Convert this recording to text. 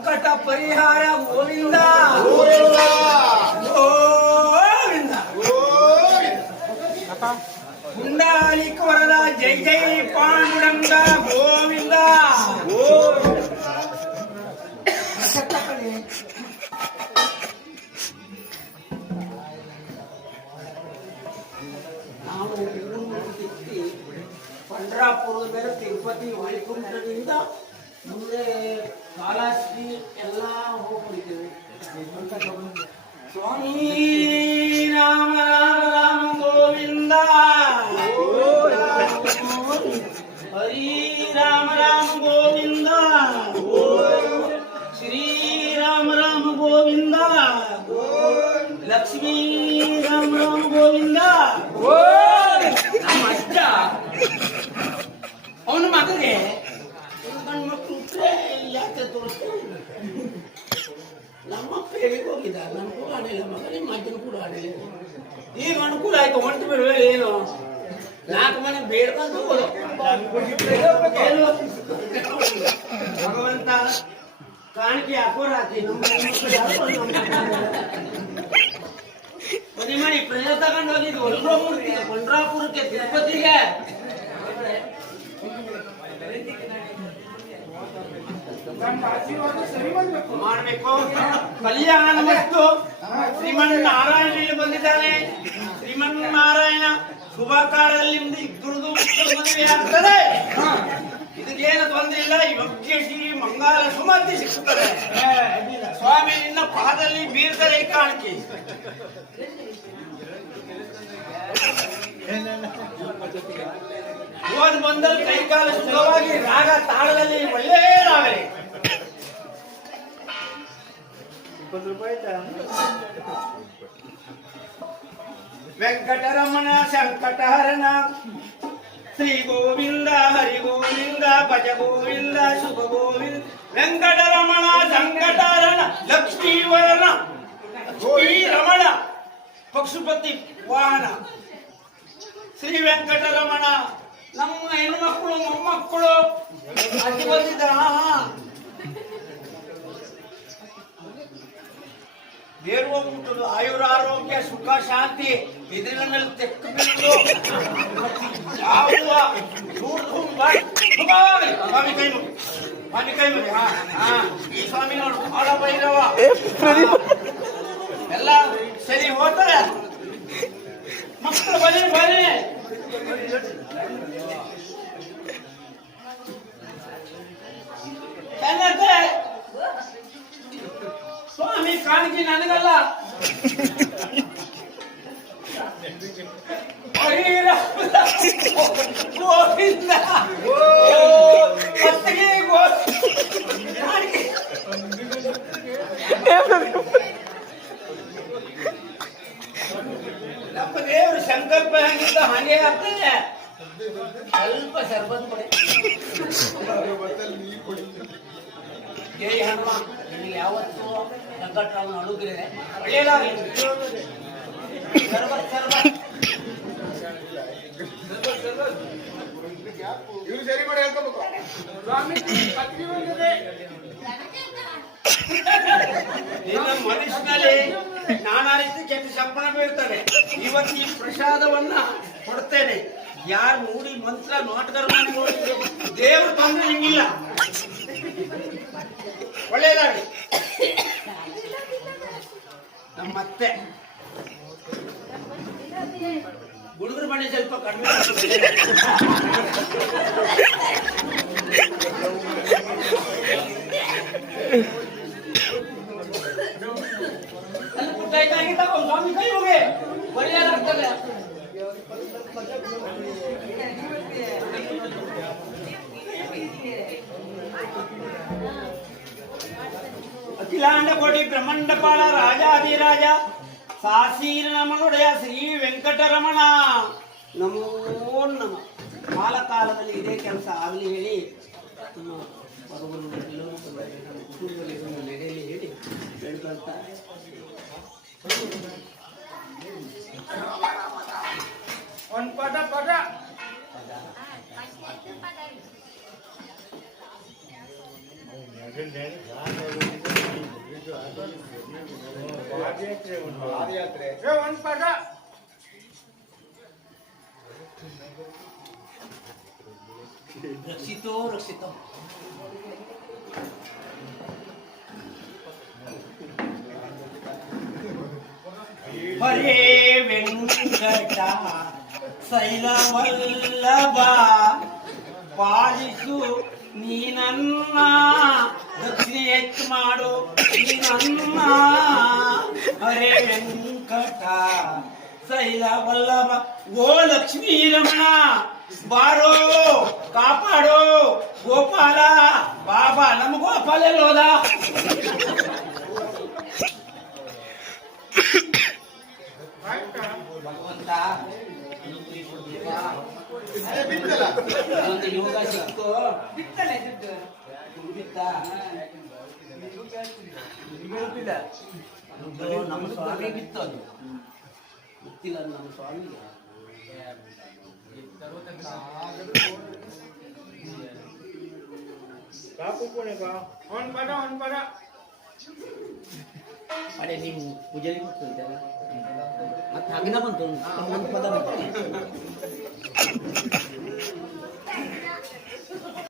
ಸಂಕಟ ಪರಿಹಾರ ಗೋವಿಂದ ಗೋವಿಂದ ಪುಂಡಾಲಿಕ ವರದ ಜೈ ಜೈ ಪಾಂಡುರಂಗ ಗೋವಿಂದ ನಾವು ಪಂಡ್ರಾಪುರದ ಮೇಲೆ ತಿರುಪತಿ ವೈಕುಂಠದಿಂದ ಮುಂದೆ ಕಾಲಾಶ್ರೀ ಎಲ್ಲ ಹೋಗ್ಬಿಟ್ಟಿದ್ದೇವೆ. ಸ್ವಾಮಿ ರಾಮ ರಾಮ ರಾಮ ಗೋವಿಂದ ಹರಿ ರಾಮ ರಾಮ ಗೋವಿಂದ ಶ್ರೀ ರಾಮ ರಾಮ ಗೋವಿಂದ ಲಕ್ಷ್ಮೀ ರಾಮ ರಾಮ ಗೋವಿಂದ. ನಮ್ಮ ಅಜ್ಜ ಅವನ ಮಗನಿಗೆ ಗಂಡ್ಮಕ್ಳು ಯಾಕೆ ತೋರಿಸ್ತಾರೆ? ನಮ್ಮಪ್ಪ ಹೇಳಿಗೆ ಹೋಗಿದ್ದ, ನನ್ ಕೂಡ ಆಡಿಲ್ಲ ಮಗ, ನಿಮ್ಮ ಅಜ್ಜನ ಕೂಡ ಆಡಿಲ್ಲ. ಈಗ ಅನುಕೂಲ ಆಯ್ತು, ಹೊಂಟು ಬಿಡುವ ಏನು 4 ಮನೆ ಬೇಡ್ಕೊಂಡು ಭಗವಂತ ಕಾಣಿಕೆ ಹಾಕೋರಾತಿ ಮನೆ ಮನೆ ಪ್ರಜೆ ತಗೊಂಡು ಹೋಗಿದ್ದು ಒಲ್ಗೋಮೂರ್ತಿಗೆ, ಪಂಡ್ರಾಪುರಕ್ಕೆ, ತಿರುಪತಿಗೆ. ಮಾಡಬೇಕು. ಕಲ್ಯಾಣ ಮತ್ತು ಶ್ರೀಮನ್ನಾರಾಯಣ ಬಂದಿದ್ದಾನೆ. ಶ್ರೀಮನ್ನಾರಾಯಣ ಶುಭ ಕಾಲದಲ್ಲಿ ದುಡಿದು ಮದುವೆ ಆಗ್ತದೆ. ಇದಕ್ಕೇನು ತೊಂದರೆ ಇಲ್ಲ. ಯೋಗ್ಯ ಶ್ರೀ ಮಂಗಾಲ ಸುಮತಿ ಸಿಕ್ಕುತ್ತದೆ. ಸ್ವಾಮಿ ನಿನ್ನ ಪಾದದಲ್ಲಿ ಬೀರ್ತಾರೆ ಕಾಣಿಕೆ. ಓದ್ ಬಂದಲ್ಲಿ ಕೈಕಾಲ ಸುಖವಾಗಿ ರಾಗ ತಾಳದಲ್ಲಿ ಒಳ್ಳೆಯದಾಗಲಿ. ವೆಂಕಟರಮಣ ಸಂಕಟಹರಣ ಶ್ರೀ ಗೋವಿಂದ ಹರಿ ಗೋವಿಂದ ಭಜ ಗೋವಿಂದ ಶುಭ ಗೋವಿಂದ. ವೆಂಕಟರಮಣ ಸಂಕಟಹರಣ ಲಕ್ಷ್ಮೀವರಣ ಶ್ರೀ ರಮಣ ಪಕ್ಷುಪತಿ ವಾಹನ ಶ್ರೀ ವೆಂಕಟರಮಣ. ನಮ್ಮ ಹೆಣ್ಮಕ್ಳು ಮೊಮ್ಮಕ್ಕಳು ಅಡ್ಡಿ ಬಂದಿದ್ದ. ಬೇರು ಹೋಗ್ಬಿಟ್ಟದು. ಆಯುರಾರೋಗ್ಯ ಸುಖ ಶಾಂತಿ ಇದರ ಮೇಲೆ ತೆಕ್ಕು ಬಿಟ್ಟು ಸ್ವಾಮಿ ಕೈ ಮುಗಿ, ಸ್ವಾಮಿ ಕೈ ಮುಗಿ. ಈ ಸ್ವಾಮಿ ನೋಡು ಬಾಳ ಭೈರವ ಎಲ್ಲ ಸರಿ ಹೋಗ್ತಾರೆ. ಮಕ್ಕಳು ಬನ್ನಿ ಬನ್ನಿ. ಸ್ವಾಮಿ ಕಾಣಿಕೆ ನನಗಲ್ಲ. ಗೋವಿಂದ ನಮ್ಮ ದೇವರು ಸಂಕಲ್ಪ ಹೆಂಗಿದ್ದ ಹಾಗೆ ಆಗ್ತದೆ. ಸ್ವಲ್ಪ ಶರ್ಬತ್ ಕೊಡಿ. ಜೈ ಹನುಮ. ನಿಮಗೆ ಯಾವತ್ತು ಸಂಕಟವನ್ನು ಅಡುಗ್ರೆ ಒಳ್ಳೆಯದಾಗಲಿ. ಶರ್ಬತ್ ಶರ್ಬತ್ ಇವ್ರು ಸರಿ ಮಾಡಿ ಹೇಳ್ಕೋಬೇಕು. ನಿನ್ನ ಮನುಷ್ಯನಲ್ಲಿ ನಾನಾ ರೀತಿ ಕೆಟ್ಟ ಸಂಪಣ ಬೀಳ್ತದೆ. ಇವತ್ತು ಈ ಪ್ರಸಾದವನ್ನ ಕೊಡ್ತೇನೆ. ಯಾರು ಮೂಡಿ ಮಂತ್ರ ನಾಟಕರು ದೇವರು ತೊಂದರೆ ನಿಂಗಿಲ್ಲ. ಒಳ್ಳೆಯದಾಗಲಿ. ನಮ್ಮತ್ತೆ ಹುಡುಗರು ಮನೆ ಸ್ವಲ್ಪ ಕಡಿಮೆ ಸ್ವಾಮಿ ಕೈ ಹೋಗಿ ಬರೆಯಾಗ್ತದೆ. ಅಖಿಲಾಂಡ ಕೋಟಿ ಬ್ರಹ್ಮಾಂಡ ಪಾಲ ರಾಜಾಧಿರಾಜ ಸಾಸೀರ ನಮನುಡೆಯ ಶ್ರೀ ವೆಂಕಟರಮಣ ನಮೋ ನಮ. ಕಾಲಕಾಲದಲ್ಲಿ ಇದೇ ಕೆಲಸ ಆಗಲಿ ಹೇಳಿ ನಮ್ಮ ಕುಟುಂಬದಲ್ಲಿ ನಡೆಯಲಿ ಹೇಳಿ ಹೇಳ್ಕೊಂತ ಒಂದು ಪಟ ಪಟ ಒಂದ್ ಪದ ರಕ್ಷಿತೋ ರಕ್ಷಿತೋ ಹರೇ ವೆಂಕಟ ಶೈಲವಲ್ಲಭ ಪಾಲಿಸು ನೀನನ್ನ ದಕ್ಷಿಣ ಹೆಚ್ಚು ಮಾಡು ನೀನನ್ನ ಹರೇ ವೆಂಕಟ ಶೈಲವಲ್ಲಭ ಓ ಲಕ್ಷ್ಮೀ ರಮಣ ಬಾರೋ ಕಾಪಾಡೋ ಗೋಪಾಲ ಬಾಬಾ ನಮ್ಮ ಗೋಪಾಲ ಎಲ್ಲೋದ ಭಗವಂತ ಒಂದು ಯೋಗ ಸಿಕ್ತು ನಮ್ಮ ಸ್ವಾಮಿ ಬಿತ್ತು ಅದು ಗೊತ್ತಿಲ್ಲ ನಮ್ಮ ಸ್ವಾಮಿಗೆ ಒಂದ್ ಪದ ಅದೇ ನೀವು ಪೂಜೆಗೆ ಕೊಡ್ತಂತೆಲ್ಲ ಮತ್ತೆ ಹಂಗಿನ ಬಂತು ಒಂದು ಪದ ಬಂತು